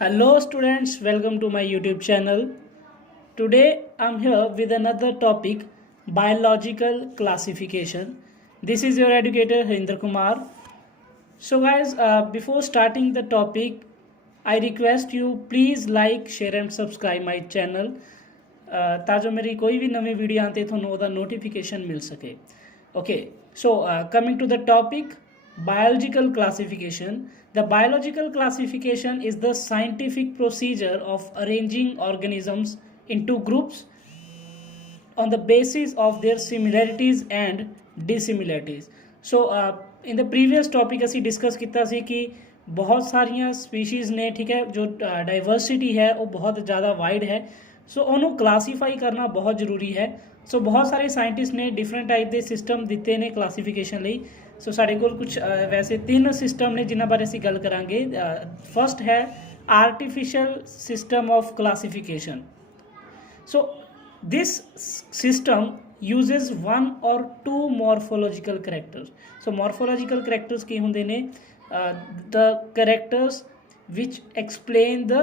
Hello students, welcome to my YouTube channel. Today I'm here with another topic, biological classification. This is your educator Harinder Kumar. So guys, before starting the topic, I request you please like, share and subscribe my channel ਤਾਂ ਜੋ ਮੇਰੀ ਕੋਈ ਵੀ ਨਵੀਂ video ਆਉਂਦੇ ਤੁਹਾਨੂੰ ਉਹਦਾ notification ਮਿਲ ਸਕੇ. Okay, so coming to the topic, biological classification. The biological classification is the scientific procedure of arranging organisms into groups on the basis of their similarities and dissimilarities. So in the previous topic ਅਸੀਂ discuss ਕੀਤਾ ਸੀ ਕਿ ਬਹੁਤ ਸਾਰੀਆਂ species ਨੇ, ਠੀਕ ਹੈ, ਜੋ diversity ਹੈ ਉਹ ਬਹੁਤ ਜ਼ਿਆਦਾ ਵਾਈਡ ਹੈ. ਸੋ ਉਹਨੂੰ ਕਲਾਸੀਫਾਈ ਕਰਨਾ ਬਹੁਤ ਜ਼ਰੂਰੀ ਹੈ. ਸੋ ਬਹੁਤ ਸਾਰੇ ਸਾਇੰਟਿਸਟ ਨੇ ਡਿਫਰੈਂਟ ਟਾਈਪ ਦੇ ਸਿਸਟਮ ਦਿੱਤੇ ਨੇ ਕਲਾਸੀਫਿਕੇਸ਼ਨ ਲਈ. ਸੋ ਸਾਡੇ ਕੋਲ ਕੁਝ ਵੈਸੇ 3 ਸਿਸਟਮ ਨੇ ਜਿਨ੍ਹਾਂ ਬਾਰੇ ਅਸੀਂ ਗੱਲ ਕਰਾਂਗੇ. ਫਸਟ ਹੈ artificial system of classification. So this system uses one or two morphological characters. So morphological characters ਕੀ ਹੁੰਦੇ ਨੇ? The characters which explain the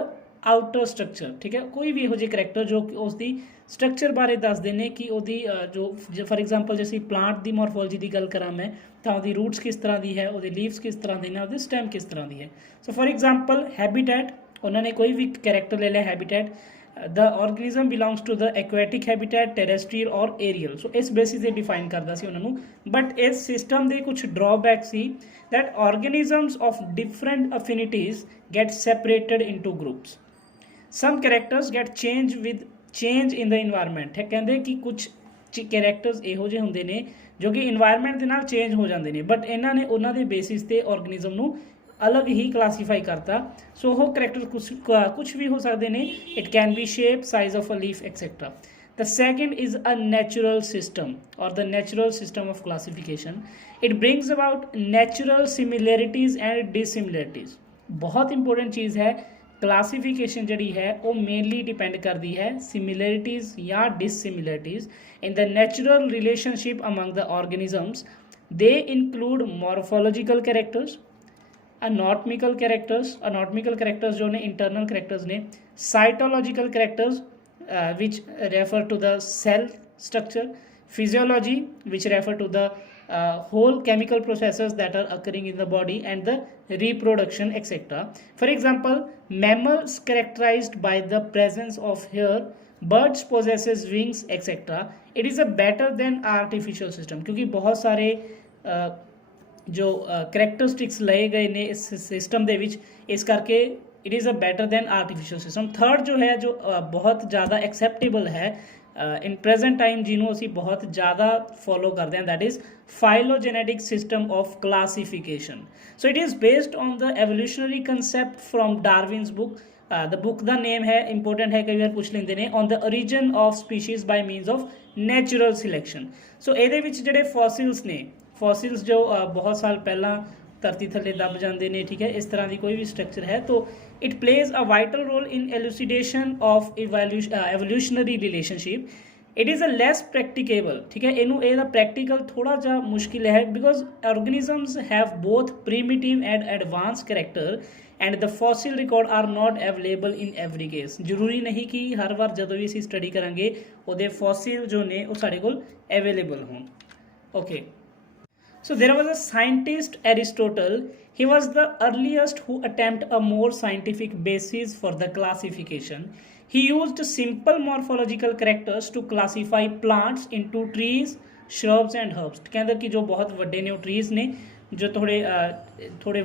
outer structure. ਠੀਕ ਹੈ, ਕੋਈ ਵੀ ਇਹੋ ਜਿਹੇ ਕਰੈਕਟਰ ਜੋ ਉਸ ਦੀ ਸਟਰਕਚਰ ਬਾਰੇ ਦੱਸਦੇ ਨੇ ਕਿ ਉਹਦੀ ਜੋ ਫॉर एग्जांपल ਜੇ ਅਸੀਂ ਪਲਾਂਟ ਦੀ ਮੋਰਫੋਲੋਜੀ ਦੀ ਗੱਲ ਕਰਾਂ ਮੈਂ, ਤਾਂ ਉਹਦੀ ਰੂਟਸ ਕਿਸ ਤਰ੍ਹਾਂ ਦੀ ਹੈ, ਉਹਦੇ ਲੀਵਸ ਕਿਸ ਤਰ੍ਹਾਂ ਦੇ ਨੇ, ਉਹਦੇ ਸਟੈਮ ਕਿਸ ਤਰ੍ਹਾਂ ਦੀ ਹੈ. ਸੋ ਫॉर एग्जांपल हैबिटेट, ਉਹਨਾਂ ਨੇ ਕੋਈ ਵੀ ਕਰੈਕਟਰ ਲੈ ਲਿਆ habitat. The organism belongs to the aquatic habitat, terrestrial or aerial. So ਇਸ बेसिस ਤੇ डिफाइन करदा सी ਉਹਨਾਂ ਨੂੰ. बट इस सिस्टम ਦੇ कुछ drawback C that organisms of different affinities get separated into groups. Some characters get changed with change in the environment. ਹੈ ਕਹਿੰਦੇ ਕਿ ਕੁਝ ਕੈਰੈਕਟਰਸ ਇਹੋ ਜਿਹੇ ਹੁੰਦੇ ਨੇ ਜੋ ਕਿ ਇਨਵਾਇਰਨਮੈਂਟ ਦੇ ਨਾਲ ਚੇਂਜ ਹੋ ਜਾਂਦੇ ਨੇ, ਬਟ ਇਹਨਾਂ ਨੇ ਉਹਨਾਂ ਦੇ ਬੇਸਿਸ ਤੇ ਆਰਗੇਨਿਜ਼ਮ ਨੂੰ अलग ही क्लासीफाई करता. सो वो करैक्टर कुछ भी हो सकते हैं. It can be shape, size of a leaf etcetera. The second is a natural system और the natural system of classification. It brings about natural similarities and dissimilarities. बहुत इंपॉर्टेंट चीज़ है. क्लासीफिकेशन जी है वो मेनली डिपेंड करती है similarities या dissimilarities in the natural relationship among the organisms. They include morphological characters, anatomical characters जो ने internal characters ने, cytological characters which refer to the cell structure, physiology which refer to the whole chemical processes that are occurring in the body, and the reproduction etc. For example, mammals characterized by the presence of hair, birds possesses wings etc. It is a better than artificial system क्योंकि बहुत सारे जो characteristics लए गए ने इस system ਦੇ ਵਿੱਚ, ਇਸ ਕਰਕੇ it is a better than artificial system. Third जो है जो बहुत ज़्यादा एक्सेप्टेबल है इन प्रेजेंट टाइम, जिन्हों ਅਸੀਂ बहुत ज़्यादा फॉलो करते हैं, that is phylogenetic system of classification. So it is based on the evolutionary concept from Darwin's book. The book का नेम है, इंपॉर्टेंट है, कई बार पूछ लेंगे ने, on the origin of species by means of natural selection. So ਇਹਦੇ ਵਿੱਚ ਜਿਹੜੇ फॉसिल्स ने, फॉसिल्स जो बहुत साल पहला धरती थले दब जाते हैं, ठीक है, इस तरह की कोई भी स्ट्रक्चर है, तो it plays a vital role in elucidation of evolutionary relationship. It is a less practicable, ठीक है, इनू एदा प्रैक्टिकल थोड़ा जा मुश्किल है because organisms have both primitive and advance character and the fossil record are not available in every case. जरूरी नहीं कि हर बार जो भी असी स्टडी करांगे वो फॉसिल जो ने वो साडे कोल अवेलेबल होण. Okay, so there was a scientist Aristotle. He was the earliest who attempted a more scientific basis for the classification. He used simple morphological characters to classify plants into trees, shrubs and herbs. कहंदे कि जो बहुत वड्डे ने trees ने, जो थोड़े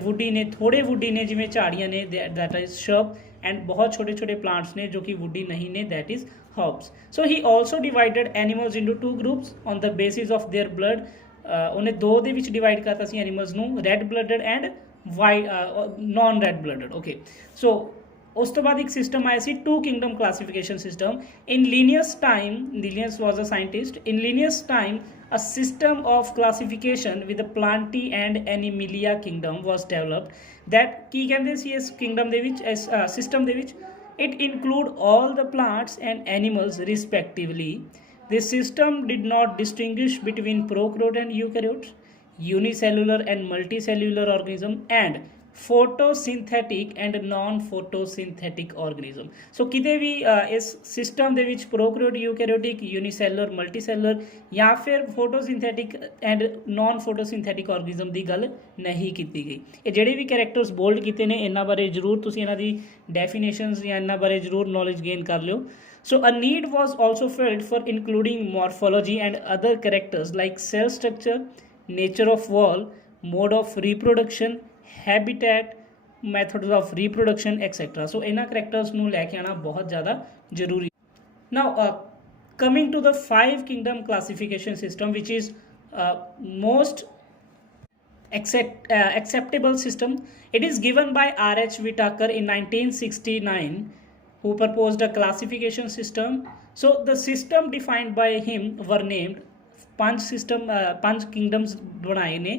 woody ने जिवें झाड़ियां ने, that is shrub, and बहुत छोटे छोटे plants ने जो कि वुडी नहीं ने, that is herbs. So he also divided animals into 2 groups on the basis of their blood. उन्हें 2 ਦੇ ਵਿੱਚ डिवाइड करता सी एनिमल्स ਨੂੰ, red blooded and non red blooded. Okay, so उस तो बाद एक सिस्टम आया सी 2 kingdom classification system. In Linnaeus time, Linnaeus was a scientist. In Linnaeus time a system of classification with the plantae and animalia kingdom was developed. that ਕੀ ਕਹਿੰਦੇ ਸੀ ਇਸ Kingdom ਦੇ ਵਿੱਚ, ਇਸ ਸਿਸਟਮ ਦੇ ਵਿੱਚ? it include all the plants and animals respectively. This system did not distinguish between prokaryote and eukaryotes, unicellular and multicellular organism, and photosynthetic and non photosynthetic organism. So किते भी इस सिस्टम दे विच प्रोकैरियोट यूकैरियोटिक यूनिसैलर मल्टीसैलर या फिर photosynthetic and non photosynthetic organism की गल नहीं की गई। ये जिहड़े भी कैरेक्टर्स बोल्ड किए हैं इन्हां बारे जरूर तुसीं इन्हां दी डेफिनेशनस या इन्हां बारे जरूर नॉलेज गेन कर लिओ। So a need was also felt for including morphology and other characters like cell structure, nature of wall, mode of reproduction, habitat, methods of reproduction, etc. So इन्हां characters नूं लैके आना बहुत ज़्यादा जरूरी। Now coming to the 5 kingdom classification system which is most acceptable system. It is given by R.H. Whitaker in 1969 who proposed a classification system. So the system defined by him were named ਪੰਜ ਕਿੰਗਡਮਸ ਬਣਾਏ ਨੇ।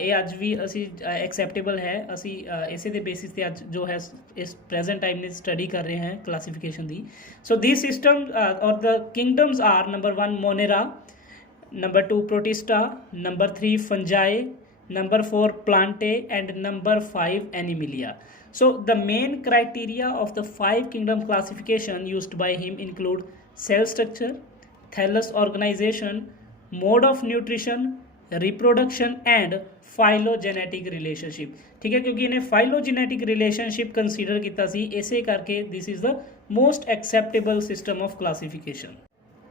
ਇਹ ਅੱਜ ਵੀ ਅਸੀਂ acceptable ਹੈ, ਅਸੀਂ ਇਸੇ ਦੇ ਬੇਸਿਸ ਤੇ ਅੱਜ ਜੋ ਹੈ ਇਸ ਪ੍ਰੈਜ਼ੈਂਟ ਟਾਈਮ ਨੇ ਸਟੱਡੀ ਕਰ ਰਹੇ ਹਾਂ ਕਲਾਸੀਫਿਕੇਸ਼ਨ ਦੀ। ਸੋ ਦਿਸ ਸਿਸਟਮ ਔਰ ਦ ਕਿੰਗਡਮਸ R number 1 ਮੋਨੇਰਾ, number 2 protista, number 3 fungi, number 4 plantae and number 5 animalia. So the main criteria of the 5 kingdom classification used by him include cell structure, thallus organization, mode of nutrition, reproduction and phylogenetic relationship। ठीक है, क्योंकि इन्हें phylogenetic relationship consider किया सी, ऐसे करके this is the most acceptable system of classification।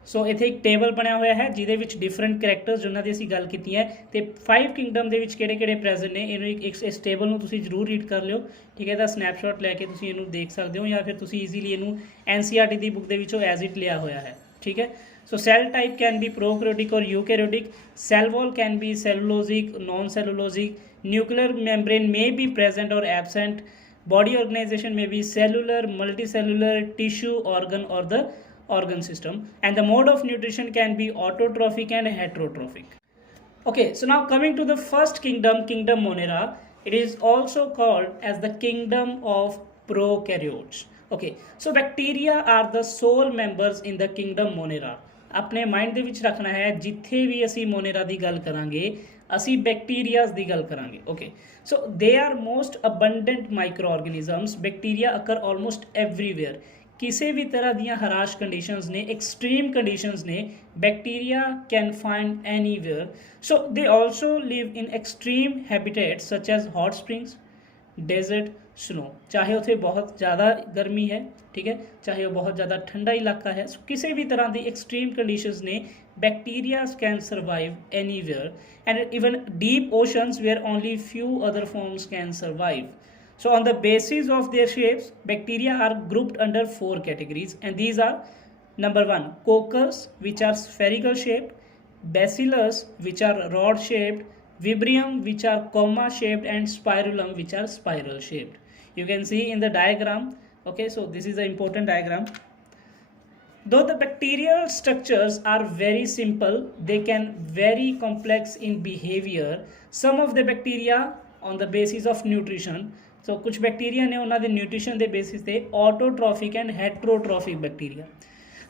सो इत्थे एक table बनया होया है जिहदे विच डिफरेंट करैक्टर्स जिन्हां दी असीं गल कीती है ते 5 किंगडम दे विच किहड़े-किहड़े प्रेजेंट ने इहनूं इस टेबल नूं तुसीं जरूर रीड कर लिओ। ठीक है, इहदा स्नैपशॉट लैके तुसीं इहनूं देख सकदे हो या फिर तुसीं ईजीली इहनूं NCERT दी बुक दे विचों एज इट लिया होया है। ठीक है, so cell type can be prokaryotic और eukaryotic, cell wall can be cellulosic, non cellulosic, nuclear membrane may be present और absent, body organisation may be cellular, multicellular, tissue, organ और the organ system, and the mode of nutrition can be autotrophic and heterotrophic. Okay, so now coming to the first kingdom, kingdom Monera, it is also called as the kingdom of prokaryotes. Okay, so bacteria are the sole members in the kingdom Monera. अपने mind ਦੇ ਵਿੱਚ ਰੱਖਣਾ ਹੈ ਜਿੱਥੇ ਵੀ ਅਸੀਂ ਮੋਨੇਰਾ ਦੀ ਗੱਲ ਕਰਾਂਗੇ ਅਸੀਂ ਬੈਕਟੀਰੀਆਜ਼ ਦੀ ਗੱਲ ਕਰਾਂਗੇ। Okay, so they are most abundant micro organisms. Bacteria occur almost everywhere. किसी भी तरह दियाँ हराश कंडीशंस ने, एक्सट्रीम कंडीशंस ने, bacteria can find anywhere. So they also live in extreme habitats such as hot springs, desert, snow. चाहे उसे बहुत ज़्यादा गर्मी है, ठीक है, चाहे वो बहुत ज़्यादा ठंडा इलाका है, सो किसी भी तरह की एक्सट्रीम कंडीशंस ने bacteria can survive anywhere and even deep oceans where only few other forms can survive. So on the basis of their shapes, bacteria are grouped under 4 categories, and these are number 1 coccus which are spherical shaped, bacillus which are rod shaped, vibrio which are comma shaped, and spirulum which are spiral shaped. You can see in the diagram. Okay, so this is the important diagram. Though the bacterial structures are very simple, they can very complex in behavior. Some of the bacteria on the basis of nutrition, so कुछ bacteria ने उन्होंने nutrition के basis पे autotrophic and heterotrophic bacteria.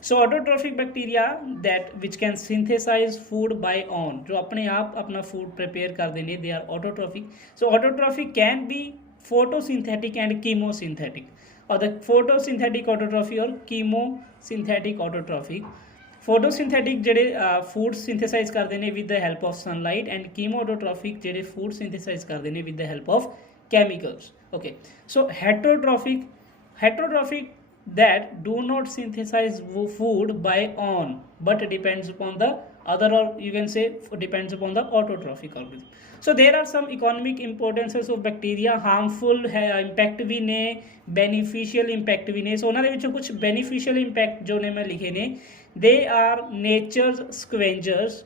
So autotrophic bacteria that which can synthesize food by on, जो अपने आप अपना food prepare कर देने, they are autotrophic. So autotrophic can be photosynthetic and chemosynthetic, और द फोटोसिंथेटिक ऑटोट्रॉफी और कीमोसिंथेटिक ऑटोट्रॉफिक। फोटोसिंथेटिक जेडे food synthesize करते हैं with the help of sunlight, and chemo autotrophic जेडे फूड सिंथेसाइज करते हैं with the help of chemicals. Okay, so heterotrophic that do not synthesize food by on but depends upon the other, or you can say depends upon the autotrophic organism. So there are some economic importances of bacteria, harmful impact भी ने, beneficial impact भी ने। so उन्होंने विचों कुछ beneficial impact जो ने मैं लिखे ने, they are nature's scavengers,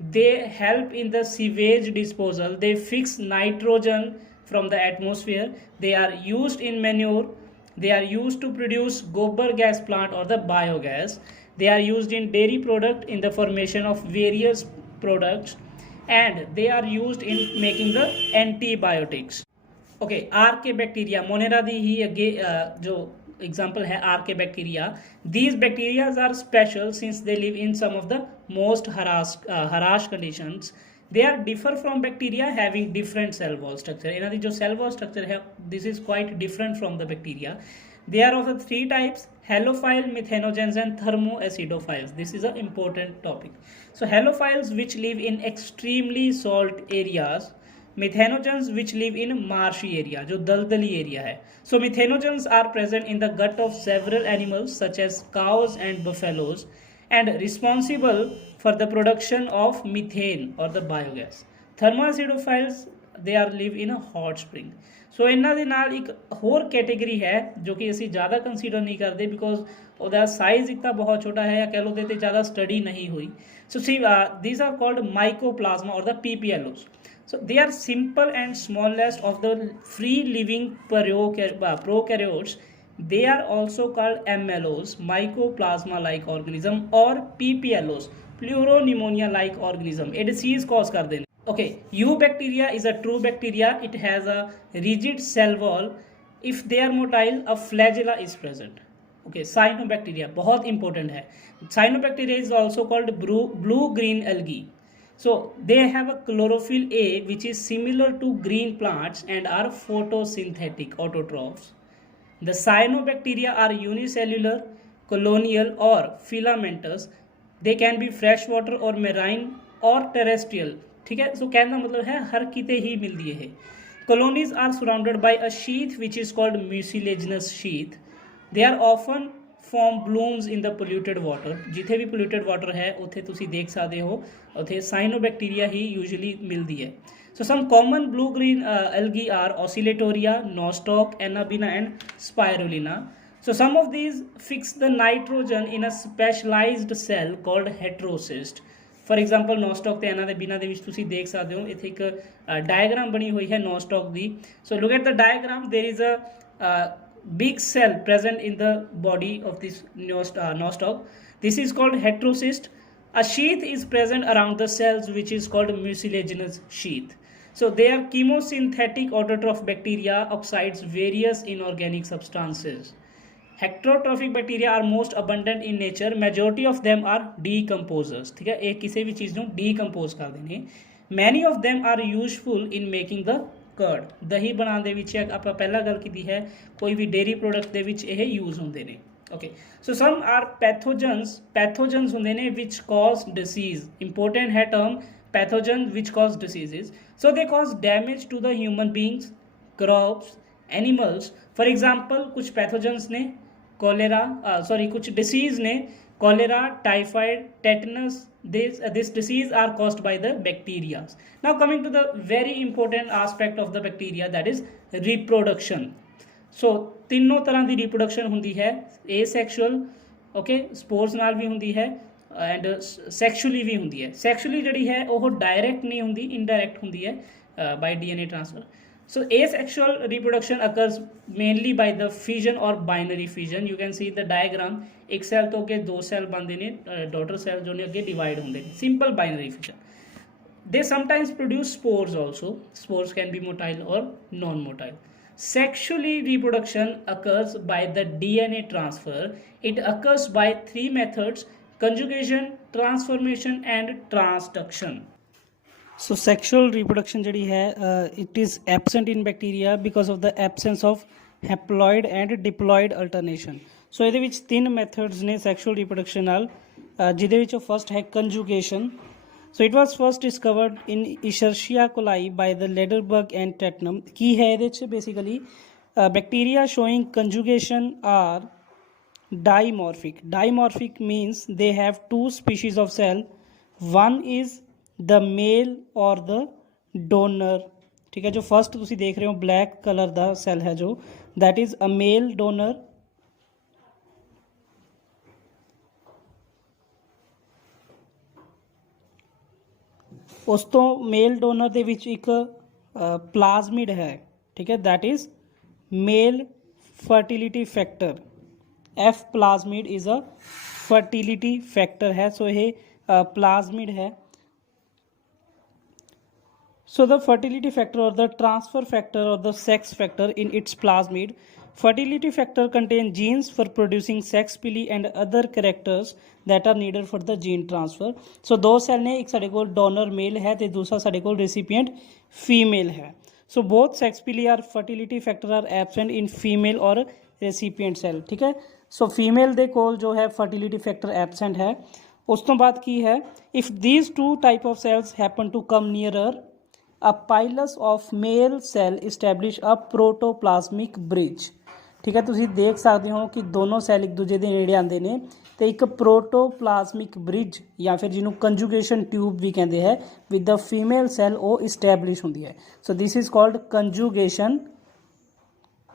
they help in the sewage disposal, they fix nitrogen from the atmosphere, they are used in manure, they are used to produce gobar gas plant or the biogas, they are used in dairy product in the formation of various products, and they are used in making the antibiotics. Okay, archaebacteria Monera दी ही अगे जो example है archaebacteria. These bacterias are special since they live in some of the most harsh conditions. they are differ from bacteria having different cell wall structure. इन्हां दी जो cell wall structure है, this is quite different from the bacteria. They are of the three types: halophile, methanogens and thermoacidophiles. This is an important topic. So halophiles which live in extremely salt areas, methanogens which live in marshy area, जो दलदली area है. So methanogens are present in the gut of several animals such as cows and buffaloes and responsible for the production of methane or the biogas. Thermoacidophiles, they are live in a hot spring. ਸੋ ਇਹਨਾਂ ਦੇ ਨਾਲ ਇੱਕ ਹੋਰ category ਹੈ ਜੋ ਕਿ ਅਸੀਂ ਜ਼ਿਆਦਾ ਕੰਸੀਡਰ ਨਹੀਂ ਕਰਦੇ ਬਿਕੋਜ਼ ਉਹਦਾ ਸਾਈਜ਼ ਇੱਕ ਤਾਂ ਬਹੁਤ ਛੋਟਾ ਹੈ ਜਾਂ ਕਹਿ ਲਓ ਉਹਦੇ 'ਤੇ ਜ਼ਿਆਦਾ ਸਟੱਡੀ ਨਹੀਂ ਹੋਈ. ਸੋ ਸੀ these are called mycoplasma or the PPLOs. So they are simple and smallest of the free living prokaryotes. They are also called MLOs, mycoplasma like organism, or PPLOs, pleuropneumonia like organism. ये disease cause कर देने. Okay, eubacteria is a true bacteria. It has a rigid cell wall. If they are motile, a flagella is present. Okay, cyanobacteria बहुत important है. Cyanobacteria is also called blue-green algae. So they have a chlorophyll A which is similar to green plants and are photosynthetic autotrophs. The cyanobacteria are unicellular, colonial or filamentous. They can be freshwater or marine or terrestrial. ठीक है. सो कहने का मतलब है हर किते ही मिलती है. colonies are surrounded by a sheath which is called mucilaginous sheath. They are often form blooms in the polluted water. जिथे भी polluted water है उत्थे तुसी देख सकते हो उत्थे cyanobacteria ही usually मिलती है. So some common blue-green algae are Oscillatoria, Nostoc, Anabaena and Spirulina. So some of these fix the nitrogen in a specialized cell called heterocyst. For example nostoc ਤੇ Anabaena ਦੇ ਵਿੱਚ ਤੁਸੀਂ ਦੇਖ ਸਕਦੇ ਹੋ ਇੱਥੇ ਇੱਕ ਡਾਇਗਰਾਮ ਬਣੀ ਹੋਈ ਹੈ ਨੌਸਟॉक ਦੀ. So look at the diagram. There is a big cell present in the body of this nostoc. This is called heterocyst. A sheath is present around the cells which is called mucilaginous sheath. So they are chemosynthetic autotroph bacteria, oxides various inorganic substances. Heterotrophic bacteria are most abundant in nature. Majority of them are decomposers. ठीक है, ये किसी भी चीज़ ਨੂੰ decompose ਕਰਦੇ ਨੇ. Many of them are useful in making the curd. ਦਹੀਂ ਬਣਾਉਣ ਦੇ ਵਿੱਚ ਆਪਾਂ ਪਹਿਲਾਂ ਗੱਲ ਕੀਤੀ ਹੈ ਕੋਈ ਵੀ ਡੇਰੀ ਪ੍ਰੋਡਕਟ ਦੇ ਵਿੱਚ ਇਹ ਯੂਜ਼ ਹੁੰਦੇ ਨੇ. ਓਕੇ, ਸੋ ਸਮ ਆਰ ਪੈਥੋਜਨਸ ਹੁੰਦੇ ਨੇ ਵਿਚ ਕਾਜ਼ ਡਿਸੀਜ਼. ਇੰਪੋਰਟੈਂਟ ਹੈ term pathogen which cause diseases. So they cause damage to the human beings, crops, animals. For example कुछ पैथोजन्स ने कुछ डिसीज ने cholera, typhoid, tetanus. This disease are caused by the bacteria. Now coming to the very important aspect of the bacteria, that is reproduction. So तीनों तरह की reproduction होती है. asexual, okay, spores नाल भी होती है and sexually भी होती है. sexually जड़ी है वो direct नहीं होती, indirect होती है by DNA transfer. So asexual reproduction occurs mainly by the fission or binary fission. You can see the diagram. एक सेल तो अगे दो सेल बनते हैं, डॉटर सेल जो ने अगे डिवाइड होंगे. Simple binary fission. They sometimes produce spores also. Spores can be motile or non-motile. Sexually reproduction occurs by the DNA transfer. It occurs by three methods: conjugation, transformation and transduction. So sexual reproduction जड़ी है it is absent in bacteria because of the absence of haploid and diploid alternation. So ਇਹਦੇ ਵਿੱਚ ਤਿੰਨ methods ਨੇ sexual reproduction ਨਾਲ, ਜਿਹਦੇ ਵਿੱਚੋਂ first है conjugation. So it was first discovered in Escherichia coli by the Lederberg and Tetnam. ਕੀ ਹੈ ਇਹਦੇ ਵਿੱਚ basically bacteria showing conjugation are dimorphic. Dimorphic means they have two species of cell. One is the male और the donor. ठीक है, जो first तुसी देख रहे हो ब्लैक कलर दा सैल है जो, that is a male donor. उस तो मेल डोनर दे विच एक प्लाज्मिड है. ठीक है, that is male fertility factor. F plasmid is a fertility factor है. सो ये प्लाज्मिड है. So the fertility factor or the transfer factor or the sex factor in its plasmid Fertility factor contain genes for producing sex pili and other characters that are needed for the gene transfer. So दो cell ने, एक साढ़े को donor mail है तो दूसरा साढ़े को रेसिपिएंट फीमेल है. So both sex pili or fertility factor are absent in female or recipient cell. ठीक है. So female ਦੇ ਕੋਲ जो है fertility factor absent है. ਉਸ ਤੋਂ ਬਾਅਦ ਕੀ ਹੈ, if these two type of cells happen to come nearer, a pilus of male cell establish a protoplasmic bridge. ਠੀਕ ਹੈ, ਤੁਸੀਂ ਦੇਖ ਸਕਦੇ ਹੋ ਕਿ ਦੋਨੋਂ ਸੈੱਲ ਇੱਕ ਦੂਜੇ ਦੇ ਨੇੜੇ ਆਉਂਦੇ ਨੇ ਤੇ ਇੱਕ ਪ੍ਰੋਟੋਪਲਾਜ਼ਮਿਕ ਬ੍ਰਿਜ ਜਾਂ ਫਿਰ ਜਿਹਨੂੰ ਕੰਜੂਗੇਸ਼ਨ ਟਿਊਬ ਵੀ ਕਹਿੰਦੇ ਹੈ ਵਿਦ ਦ ਫੀਮੇਲ ਸੈੱਲ ਉਹ ਇਸਟੈਬਲਿਸ਼ ਹੁੰਦੀ ਹੈ. So this is called conjugation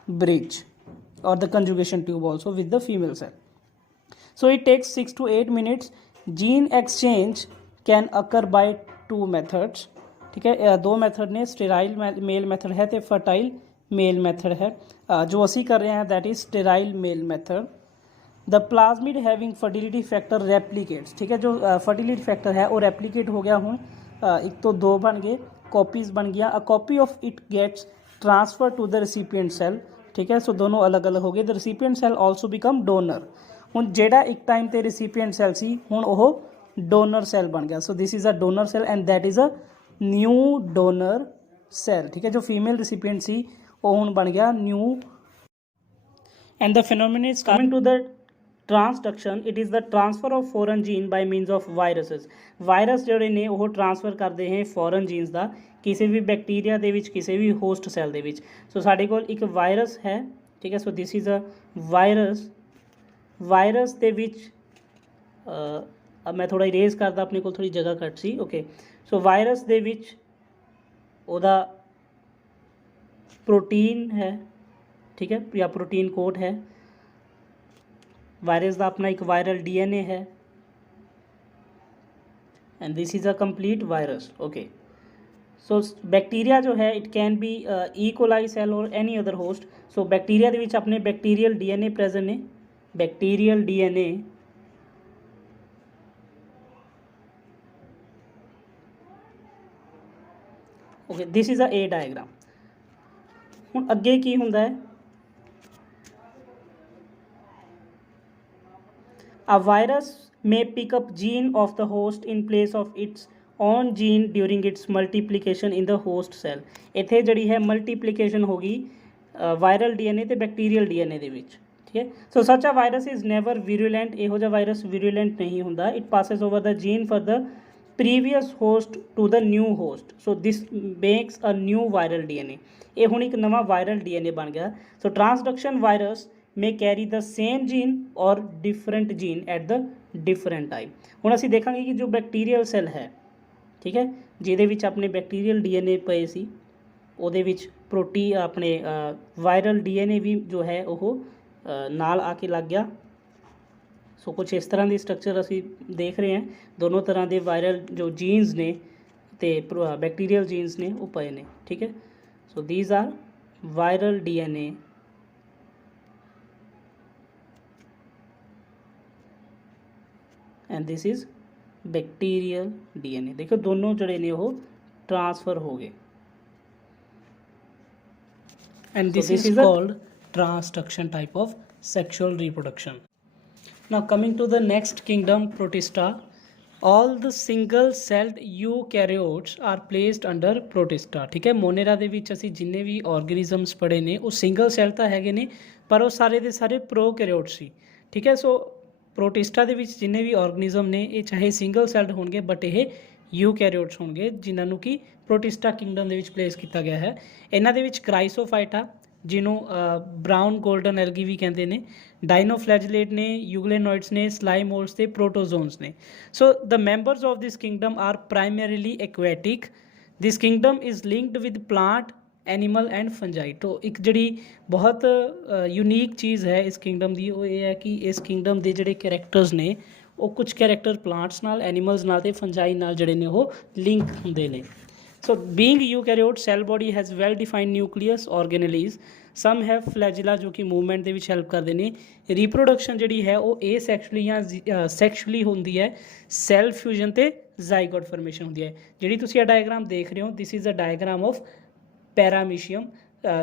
bridge or the conjugation tube also with the female cell. So it takes 6 to 8 minutes. Gene exchange can occur by two methods. ठीक है, दो method ने, sterile male method है तो fertile mail method है. जो असी कर रहे हैं that is sterile male method. The plasmid having fertility factor replicates. ठीक है, जो फर्टिलिटी फैक्टर है वो रेप्लीकेट हो गया. हूँ एक तो दो बन गए, कॉपीज बन गया. A copy of it gets transfer to the recipient cell. ठीक है, सो दोनों अलग अलग हो गए. The recipient cell also become donor. ਹੁਣ ਜਿਹੜਾ ਇੱਕ ਟਾਈਮ ਤੇ ਰਿਸੀਪੀਐਂਟ ਸੈੱਲ ਸੀ ਹੁਣ ਉਹ ਡੋਨਰ ਸੈੱਲ ਬਣ ਗਿਆ. So this is a donor cell and that is a new donor cell. ਠੀਕ ਹੈ, ਜੋ ਫੀਮੇਲ ਰਿਸੀਪੀਐਂਟ ਸੀ ਉਹ ਹੁਣ ਬਣ ਗਿਆ new. And the phenomenon is coming to the transduction. It is the transfer of foreign gene by means of viruses. Virus ਜਿਹੜੇ ਨੇ ਉਹ ਟ੍ਰਾਂਸਫਰ ਕਰਦੇ ਹੈ ਫੋਰਨ ਜੀਨਸ ਦਾ ਕਿਸੇ ਵੀ ਬੈਕਟੀਰੀਆ ਦੇ ਵਿੱਚ, ਕਿਸੇ ਵੀ ਹੋਸਟ ਸੈੱਲ ਦੇ ਵਿੱਚ. ਸੋ ਸਾਡੇ ਕੋਲ ਇੱਕ ਵਾਇਰਸ ਹੈ. ਠੀਕ ਹੈ, so this is a virus. Virus ਦੇ ਵਿੱਚ ਮੈਂ ਥੋੜ੍ਹਾ ਇਰੇਜ਼ ਕਰਦਾ, ਆਪਣੇ ਕੋਲ ਥੋੜ੍ਹੀ ਜਗ੍ਹਾ ਘੱਟ ਸੀ. ਓਕੇ, ਸੋ ਵਾਇਰਸ ਦੇ ਵਿੱਚ ਉਹਦਾ ਪ੍ਰੋਟੀਨ ਹੈ. ਠੀਕ ਹੈ, ਜਾਂ ਪ੍ਰੋਟੀਨ ਕੋਡ ਹੈ. ਵਾਇਰਸ ਦਾ ਆਪਣਾ ਇੱਕ ਵਾਇਰਲ DNA ਹੈ and this is a complete virus. Okay, so bacteria जो है it can be E coli cell और any other host. So bacteria ਦੇ ਵਿੱਚ ਆਪਣੇ बैक्टीरियल DNA प्रेजेंट ने. Bacterial DNA okay, this is a a diagram. ਹੁਣ ਅੱਗੇ ਕੀ ਹੁੰਦਾ ਹੈ, a virus may pick up gene of the host in place of its own gene during its multiplication in the host cell. ਇੱਥੇ ਜਿਹੜੀ ਹੈ multiplication ਹੋ ਗਈ viral DNA ਤੇ ਬੈਕਟੀਰੀਅਲ DNA ਦੇ ਵਿੱਚ. ਠੀਕ ਹੈ, ਸੋ ਸੱਚ ਅ ਵਾਇਰਸ ਇਜ਼ ਨੈਵਰ ਵਿਰੂਲੈਂਟ. ਇਹੋ ਜਿਹਾ ਵਾਇਰਸ ਵਿਰੂਲੈਂਟ ਨਹੀਂ ਹੁੰਦਾ. It passes over the jean for the previous host to the new host. so this makes a new viral DNA. ਇਹ ਹੁਣ ਇੱਕ ਨਵਾਂ ਵਾਇਰਲ DNA ਬਣ ਗਿਆ. ਸੋ ਟ੍ਰਾਂਸਡਕਸ਼ਨ virus may carry the same gene or different gene at the different time. ਹੁਣ ਅਸੀਂ ਦੇਖਾਂਗੇ ਕਿ ਜੋ ਬੈਕਟੀਰੀਅਲ ਸੈੱਲ ਹੈ, ਠੀਕ ਹੈ, ਜਿਹਦੇ ਵਿੱਚ ਆਪਣੇ ਬੈਕਟੀਰੀਅਲ DNA ਪਏ ਸੀ, ਉਹਦੇ ਵਿੱਚ ਆਪਣੇ ਵਾਇਰਲ DNA ਵੀ ਜੋ ਹੈ ਉਹ ਨਾਲ ਆ ਕੇ ਲੱਗ ਗਿਆ. ਸੋ ਕੁਛ ਇਸ ਤਰ੍ਹਾਂ ਦੀ ਸਟਰਕਚਰ ਅਸੀਂ ਦੇਖ ਰਹੇ ਹਾਂ. ਦੋਨੋਂ ਤਰ੍ਹਾਂ ਦੇ ਵਾਇਰਲ ਜੋ ਜੀਨਸ ਨੇ ਅਤੇ ਬੈਕਟੀਰੀਅਲ ਜੀਨਸ ਨੇ ਉਹ ਪਏ ਨੇ. ਠੀਕ ਹੈ, so these are viral DNA and this is bacterial DNA. देखो दोनों जड़े ने वो ट्रांसफर हो गए and this is called transduction type of sexual reproduction. Now coming to the next kingdom, Protista. All the single celled eukaryotes are placed under Protista. ठीक है, Monera ਦੇ ਵਿੱਚ ਅਸੀਂ ਜਿੰਨੇ ਵੀ ਆਰਗੇਨਿਜ਼ਮਸ ਪੜ੍ਹੇ ਨੇ ਉਹ ਸਿੰਗਲ ਸੈੱਲ ਤਾਂ ਹੈਗੇ ਨੇ ਪਰ ਉਹ ਸਾਰੇ ਦੇ ਸਾਰੇ ਪ੍ਰੋਕੈਰੀਓਟ ਸੀ. ਠੀਕ ਹੈ, ਸੋ ਪ੍ਰੋਟਿਸਟਾ ਦੇ ਵਿੱਚ ਜਿੰਨੇ ਵੀ ਆਰਗੇਨਿਜ਼ਮ ਨੇ ਇਹ ਚਾਹੇ ਸਿੰਗਲ ਸੈਲਡ ਹੋਣਗੇ ਬਟ ਇਹ ਯੂਕੈਰੀਓਟਸ ਹੋਣਗੇ ਜਿਨ੍ਹਾਂ ਨੂੰ ਕਿ ਪ੍ਰੋਟਿਸਟਾ ਕਿੰਗਡਮ ਦੇ ਵਿੱਚ ਪਲੇਸ ਕੀਤਾ ਗਿਆ ਹੈ. ਇਹਨਾਂ ਦੇ ਵਿੱਚ ਕ੍ਰਾਈਸੋਫਾਈਟਾ ਜਿਹਨੂੰ ਬਰਾਊਨ ਗੋਲਡਨ ਐਲਗੀ ਵੀ ਕਹਿੰਦੇ ਨੇ, ਡਾਇਨੋਫਲੈਜਲੇਟ ਨੇ, ਯੂਗਲੇਨੋਇਡਸ ਨੇ, ਸਲਾਈਮੋਲਸ ਤੇ ਪ੍ਰੋਟੋਜ਼ੋਨਸ ਨੇ. So the members of this kingdom are primarily aquatic. This kingdom is linked with plant, animal and fungi. तो एक ਜਿਹੜੀ ਬਹੁਤ ਯੂਨੀਕ ਚੀਜ਼ ਹੈ ਇਸ ਕਿੰਗਡਮ ਦੀ ਉਹ ਇਹ ਹੈ ਕਿ ਇਸ ਕਿੰਗਡਮ ਦੇ ਜਿਹੜੇ ਕੈਰੈਕਟਰਸ ਨੇ ਉਹ ਕੁਝ ਕੈਰੈਕਟਰ ਪਲਾਂਟਸ ਨਾਲ, ਐਨੀਮਲਸ ਨਾਲ ਤੇ ਫੰਜਾਈ ਨਾਲ ਜਿਹੜੇ ਨੇ ਉਹ ਲਿੰਕ ਹੁੰਦੇ ਨੇ. So being eukaryote cell body has well defined nucleus organelles. Some have flagella ਜੋ ਕਿ ਮੂਵਮੈਂਟ ਦੇ ਵਿੱਚ ਹੈਲਪ ਕਰਦੇ ਨੇ. ਰੀਪਰੋਡਕਸ਼ਨ ਜਿਹੜੀ ਹੈ ਉਹ ਏ ਸੈਕਸ਼ੁਅਲੀ ਜਾਂ ਸੈਕਸ਼ੁਅਲੀ ਹੁੰਦੀ ਹੈ. ਸੈਲ ਫਿਊਜ਼ਨ ਤੇ ਜ਼ਾਈਗੋਟ ਫਾਰਮੇਸ਼ਨ ਹੁੰਦੀ ਹੈ. ਜਿਹੜੀ ਤੁਸੀਂ ਇਹ ਡਾਇਗਰਾਮ ਦੇਖ ਰਹੇ ਹੋ this is a diagram of paramecium.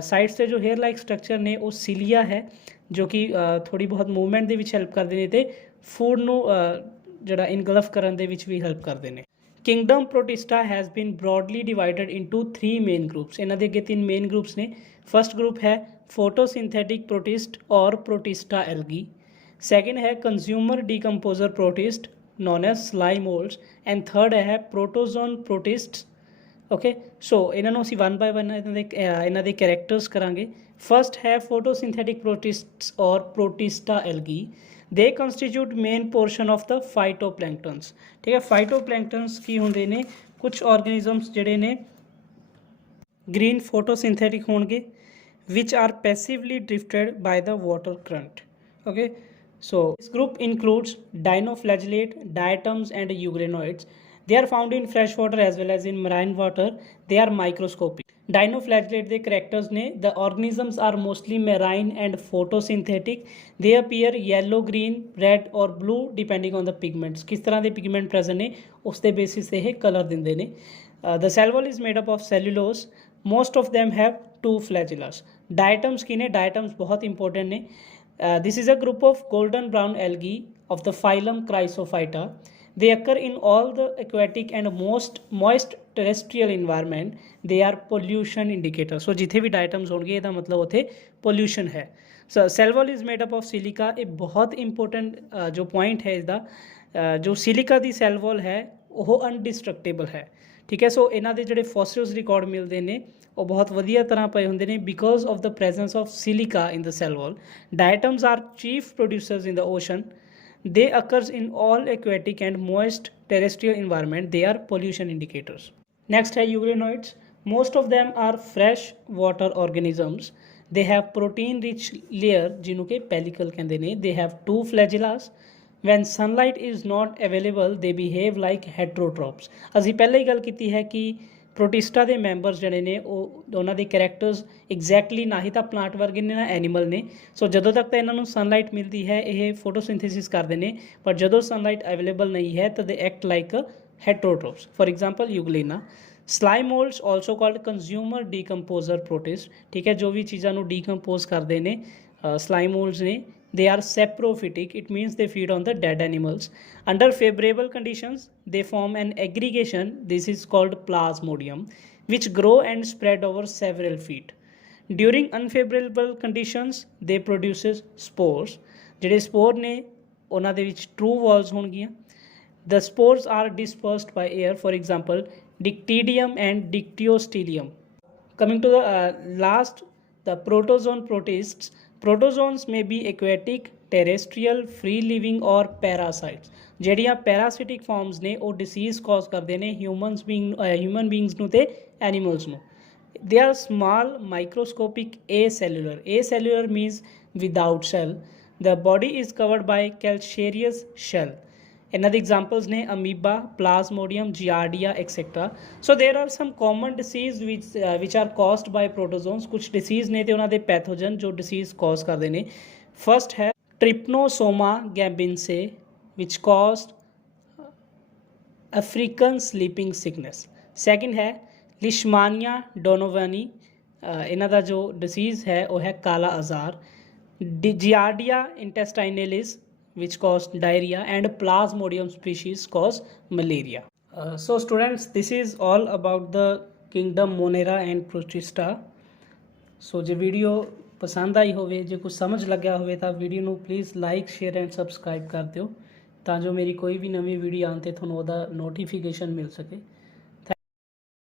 Side ਤੇ ਜੋ हेयर ਲਾਈਕ ਸਟਰਕਚਰ ਨੇ ਉਹ ਸੀਲੀਆ ਹੈ ਜੋ ਕਿ ਥੋੜੀ ਬਹੁਤ ਮੂਵਮੈਂਟ ਦੇ ਵਿੱਚ ਹੈਲਪ ਕਰਦੇ ਨੇ ਤੇ ਫੂਡ ਨੂੰ ਜਿਹੜਾ ਇਨਗਲਫ ਕਰਨ ਦੇ ਵਿੱਚ ਵੀ ਹੈਲਪ ਕਰਦੇ ਨੇ। Kingdom Protista has been broadly divided into 3 main groups. ਇਹਨਾਂ ਦੇ ਅੱਗੇ 3 ਮੇਨ ਗਰੁੱਪਸ ਨੇ। ਫਸਟ ਗਰੁੱਪ ਹੈ ਫੋਟੋਸਿੰਥੈਟਿਕ ਪ੍ਰੋਟਿਸਟ ਔਰ ਪ੍ਰੋਟਿਸਟਾ ਐਲਗੀ। ਸੈਕਿੰਡ ਹੈ consumer decomposer protist known as slime molds, and third है protozoan protists। ओके सो इन्होंने ਅਸੀਂ वन बाय वन ਇਹਨਾਂ ਦੇ ਕੈਰੈਕਟਰਸ ਕਰਾਂਗੇ। ਫਸਟ ਹੈ ਫੋਟੋਸਿੰਥੈਟਿਕ ਪ੍ਰੋਟਿਸਟਸ ਔਰ ਪ੍ਰੋਟਿਸਟਾ ਐਲਗੀ। ਦੇ ਕੰਸਟੀਟਿਊਟ ਮੇਨ ਪੋਰਸ਼ਨ ਆਫ ਦ ਫਾਈਟੋਪਲੈਂਕਟਨਸ। ਠੀਕ ਹੈ, ਫਾਈਟੋਪਲੈਂਕਟਨਸ ਕੀ ਹੁੰਦੇ ਨੇ? ਕੁਝ ਆਰਗੇਨਿਜ਼ਮਸ ਜਿਹੜੇ ਨੇ ਗ੍ਰੀਨ ਫੋਟੋਸਿੰਥੈਟਿਕ ਹੋਣਗੇ which are passively drifted by the water current। okay so this group includes dinoflagellate, diatoms and euglenoids। they are found in fresh water as well as in marine water। they are microscopic। dinoflagellate the characters ne the organisms are mostly marine and photosynthetic। they appear yellow, green, red or blue depending on the pigments। किस तरह ਦੇ pigment present ਨੇ ਉਸ ਦੇ basis ਤੇ ਇਹ color ਦਿੰਦੇ ਨੇ। the cell wall is made up of cellulose। most of them have 2 flagellas। diatoms ਕੀ ਨੇ? diatoms ਬਹੁਤ important ਨੇ। this is a group of golden brown algae of the phylum Chrysophyta। they occur in all the aquatic and most moist terrestrial environment। they are pollution indicators। so ਜਿੱਥੇ ਵੀ diatoms ਹੋਣਗੇ ਇਹਦਾ ਮਤਲਬ ਉੱਥੇ pollution ਹੈ। so cell wall is made up of silica। ਇਹ ਬਹੁਤ important ਜੋ point ਹੈ ਇਸਦਾ ਜੋ ਸਿਲਿਕਾ ਦੀ cell wall ਹੈ ਉਹ undestructible ਹੈ। ਠੀਕ ਹੈ, ਸੋ ਇਹਨਾਂ ਦੇ ਜਿਹੜੇ ਫੋਸਿਲਸ ਰਿਕਾਰਡ ਮਿਲਦੇ ਨੇ ਉਹ ਬਹੁਤ ਵਧੀਆ ਤਰ੍ਹਾਂ ਪਏ ਹੁੰਦੇ ਨੇ because of the presence of silica in the cell wall. Diatoms are chief producers in the ocean. they occurs in all aquatic and moist terrestrial environment। they are pollution indicators। next है euglenoids। most of them are fresh water organisms। they have protein rich layer ਜਿਹਨੂੰ ਕਿ pellicle ਕਹਿੰਦੇ ਨੇ। they have 2 flagellas। when sunlight is not available they behave like heterotrophs। ਅਸੀਂ ਪਹਿਲਾਂ ਹੀ ਗੱਲ ਕੀਤੀ ਹੈ ਕਿ ਪ੍ਰੋਟਿਸਟਾ ਦੇ ਮੈਂਬਰਸ ਜਿਹੜੇ ਨੇ ਉਹਨਾਂ ਦੇ ਕਰੈਕਟਰਸ ਐਗਜ਼ੈਕਟਲੀ ਨਾ ਹੀ ਤਾਂ ਪਲਾਂਟ ਵਰਗੇ ਨੇ ਨਾ ਐਨੀਮਲ ਨੇ। ਸੋ ਜਦੋਂ ਤੱਕ ਤਾਂ ਇਹਨਾਂ ਨੂੰ ਸਨਲਾਈਟ ਮਿਲਦੀ ਹੈ ਇਹ ਫੋਟੋਸਿੰਥੇਸਿਸ ਕਰਦੇ ਨੇ, ਪਰ ਜਦੋਂ ਸਨਲਾਈਟ ਅਵੇਲੇਬਲ ਨਹੀਂ ਹੈ ਤਾਂ ਦੇ act like heterotrophs. For example euglena. Slime moulds also called consumer decomposer protist. ਠੀਕ ਹੈ, ਜੋ ਵੀ ਚੀਜ਼ਾਂ ਨੂੰ ਡੀਕੰਪੋਜ਼ ਕਰਦੇ ਨੇ ਸਲਾਈਮ ਮੋਲਡਸ ਨੇ। they are saprophytic। it means they feed on the dead animals। under favorable conditions they form an aggregation। this is called plasmodium which grow and spread over several feet। during unfavorable conditions they produces spores। ਜਿਹੜੇ spore ਨੇ ਉਹਨਾਂ ਦੇ ਵਿੱਚ true walls ਹੋਣਗੀਆਂ। the spores are dispersed by air। for example dictydium and dictyostelium। coming to the last, the protozoan protists। protozoans may be aquatic, terrestrial, free living or parasites। ਜਿਹੜੀਆਂ parasitic forms ਨੇ ਉਹ disease cause ਕਰਦੇ ਨੇ human beings ਨੂੰ ਤੇ animals ਨੂੰ। they are small, microscopic, acellular। acellular means without cell। the body is covered by calcareous shell। ਇਹਨਾਂ ਦੇ examples ਨੇ amoeba, plasmodium, giardia etc। so there are some common disease which are caused by protozoans। ਕੁਝ disease ਨੇ ਤੇ ਉਹਨਾਂ ਦੇ pathogen ਜੋ disease cause ਕਰਦੇ ਨੇ। first ਹੈ trypanosoma gambiense which caused African sleeping sickness। second ਹੈ leishmania donovani। ਇਹਨਾਂ ਦਾ ਜੋ disease ਹੈ ਉਹ ਹੈ ਕਾਲਾ ਆਜ਼ਾਰ। giardia intestinalis which cause diarrhea and plasmodium species cause malaria। so students this is all about the kingdom monera and protista। so ਜੇ video ਪਸੰਦ ਆਈ ਹੋਵੇ, ਜੇ ਕੁਝ ਸਮਝ ਲੱਗਿਆ ਹੋਵੇ ਤਾਂ ਵੀਡੀਓ ਨੂੰ please like share and subscribe ਕਰ ਦਿਓ ਤਾਂ ਜੋ ਮੇਰੀ ਕੋਈ ਵੀ ਨਵੀਂ ਵੀਡੀਓ ਆਉਣ 'ਤੇ ਤੁਹਾਨੂੰ ਉਹਦਾ ਨੋਟੀਫਿਕੇਸ਼ਨ ਮਿਲ ਸਕੇ।